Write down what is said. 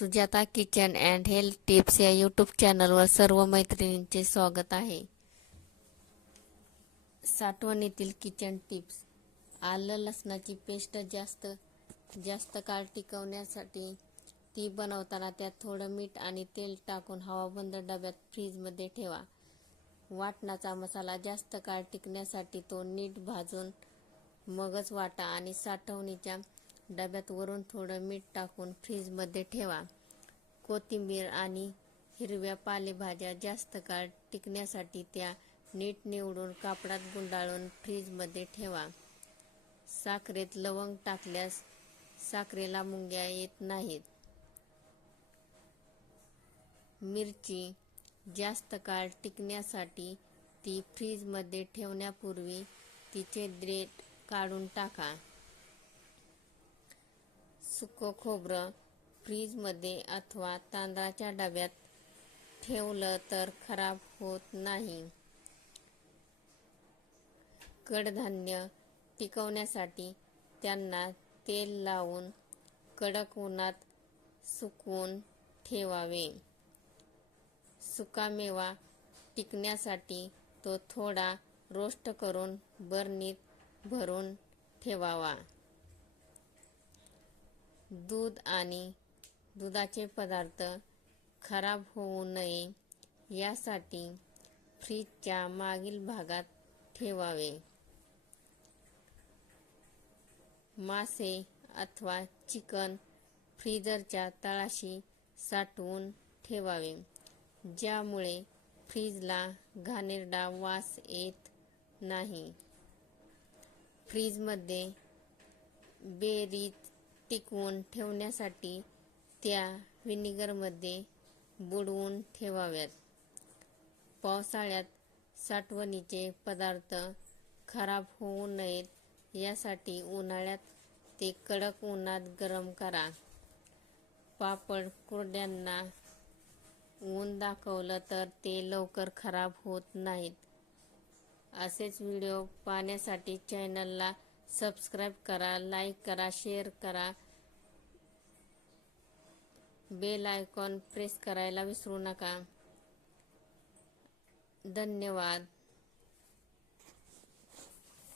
Sujata kitchen and health tips या YouTube चॅनलवर सर्व मैत्रिणींचे स्वागत आहे. साठवणीतील किचन टिप्स. आलं लसणाची पेस्ट जास्त काळ टिकवण्यासाठी ती बनवताना त्यात थोडं मीठ आणि तेल टाकून हवाबंद डब्यात फ्रीजमध्ये ठेवा. वाटणाचा मसाला जास्त काळ टिकण्यासाठी तो नीट भाजून मगच वाटा आणि साठवणीच्या डब्यात वरून थोडं मीठ टाकून फ्रीजमध्ये ठेवा. कोथिंबीर आणि हिरव्या पालेभाज्या जास्त काळ टिकण्यासाठी त्या नीट निवडून कापडात गुंडाळून फ्रीजमध्ये ठेवा. साखरेत लवंग टाकल्यास साखरेला मुंग्या येत नाहीत. मिरची जास्त काळ टिकण्यासाठी ती फ्रीजमध्ये ठेवण्यापूर्वी तिचे देठ काढून टाका. सुकं खोबरं फ्रीजमध्ये अथवा तांदळाच्या डब्यात ठेवलं तर खराब होत नाही. कडधान्य टिकवण्यासाठी त्यांना तेल लावून कडक उन्हात सुकवून ठेवावे. सुकामेवा टिकण्यासाठी तो थोडा रोस्ट करून बरणीत भरून ठेवावा. दूध आणि दुधाचे पदार्थ खराब होऊ नये यासाठी फ्रीजच्या मागील भागात ठेवावे. मासे अथवा चिकन फ्रीजरच्या तळाशी साठवून ठेवावे, ज्यामुळे फ्रीजला घाणेरडा वास येत नाही. फ्रीजमध्ये बेरीज टिकवून ठेवण्यासाठी त्या व्हिनेगरमध्ये बुडवून ठेवाव्यात. पावसाळ्यात साठवणीचे पदार्थ खराब होऊ नयेत यासाठी उन्हाळ्यात ते कडक उन्हात गरम करा. पापड कुरड्यांना ऊन दाखवलं तर ते लवकर खराब होत नाहीत. असेच व्हिडिओ पाहण्यासाठी चॅनलला सबस्क्राईब करा, लाईक करा, शेअर करा. बेल आयकॉन प्रेस करायला विसरू नका. धन्यवाद.